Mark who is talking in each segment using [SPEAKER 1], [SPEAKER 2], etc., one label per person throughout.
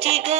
[SPEAKER 1] Take a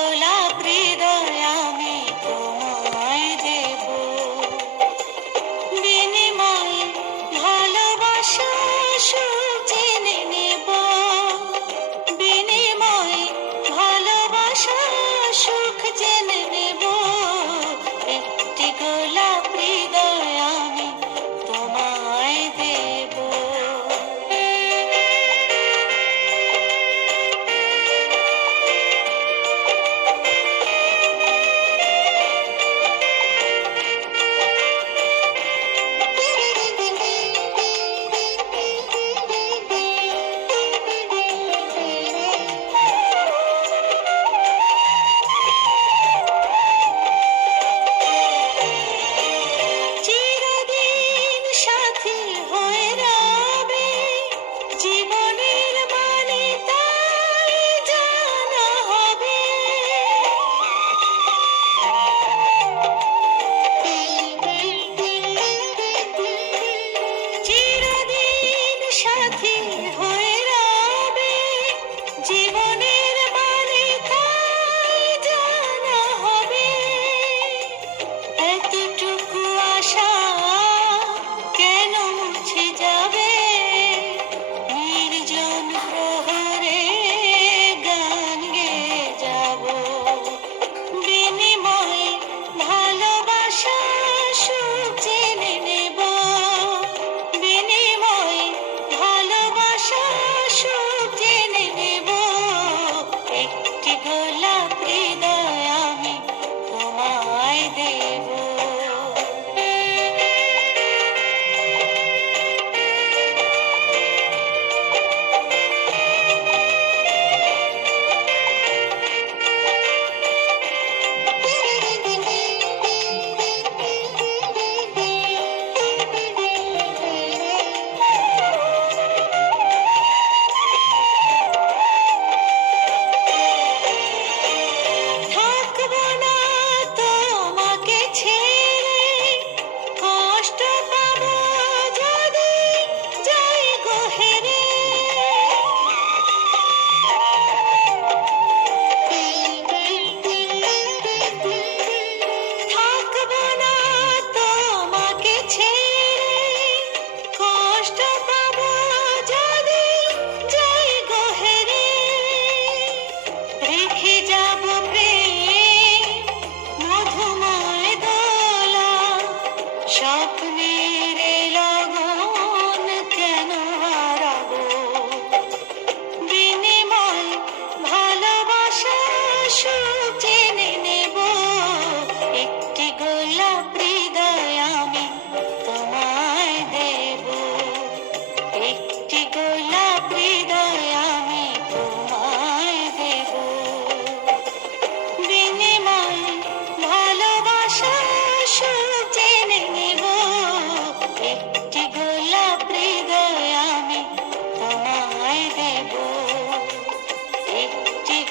[SPEAKER 1] স্বপ্নে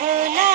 [SPEAKER 1] no